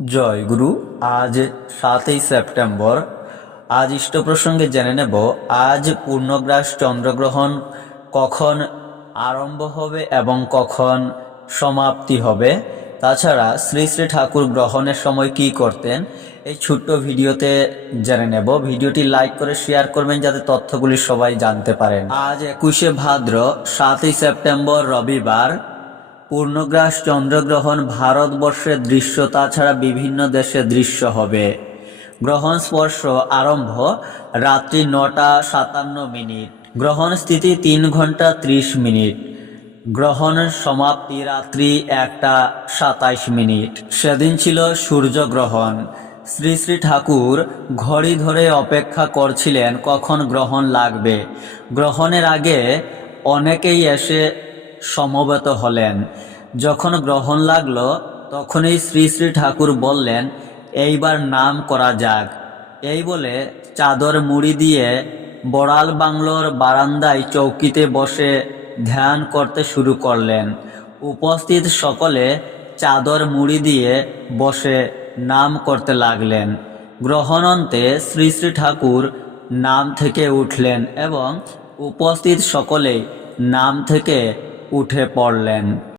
জয় গুরু। আজ 7ই সেপ্টেম্বর। আজ ইষ্ট প্রসঙ্গে জেনে নেব আজ পূর্ণগ্রাস চন্দ্রগ্রহণ কখন আরম্ভ হবে এবং কখন সমাপ্তি হবে। তাছাড়া শ্রী শ্রী ঠাকুর গ্রহণের সময় কি করতেন এই ছোট্ট ভিডিওতে জেনে নেব। ভিডিওটি লাইক করে শেয়ার করবেন যাতে তথ্যগুলি সবাই জানতে পারেন। আজ 21শে ভাদ্র 7ই সেপ্টেম্বর রবিবার। পূর্ণগ্রাস চন্দ্রগ্রহণ ভারতবর্ষের দৃশ্য তাছাড়া বিভিন্ন দেশে দৃশ্য হবে। গ্রহণ স্পর্শ আরম্ভ রাত্রি 9টা 57 মিনিট। গ্রহণ স্থিতি 3 ঘন্টা 30 মিনিট। গ্রহণ সমাপ্তি রাত্রি 1টা 27 মিনিট। সেদিন ছিল সূর্যগ্রহণ। শ্রী শ্রী ঠাকুর ঘড়ি ধরে অপেক্ষা করছিলেন কখন গ্রহণ লাগবে। গ্রহণের আগে অনেকেই এসে সমবেত হলেন। যখন গ্রহণ লাগলো তখনই শ্রী শ্রী ঠাকুর বললেন, এইবার নাম করা যাক। এই বলে চাদর মুড়ি দিয়ে বড়াল বাংলোর বারান্দায় চৌকিতে বসে ধ্যান করতে শুরু করলেন। উপস্থিত সকলে চাদর মুড়ি দিয়ে বসে নাম করতে লাগলেন। গ্রহণন্তে শ্রী শ্রী ঠাকুর নাম থেকে উঠলেন এবং উপস্থিত সকলেই নাম থেকে উঠে পড়লেন।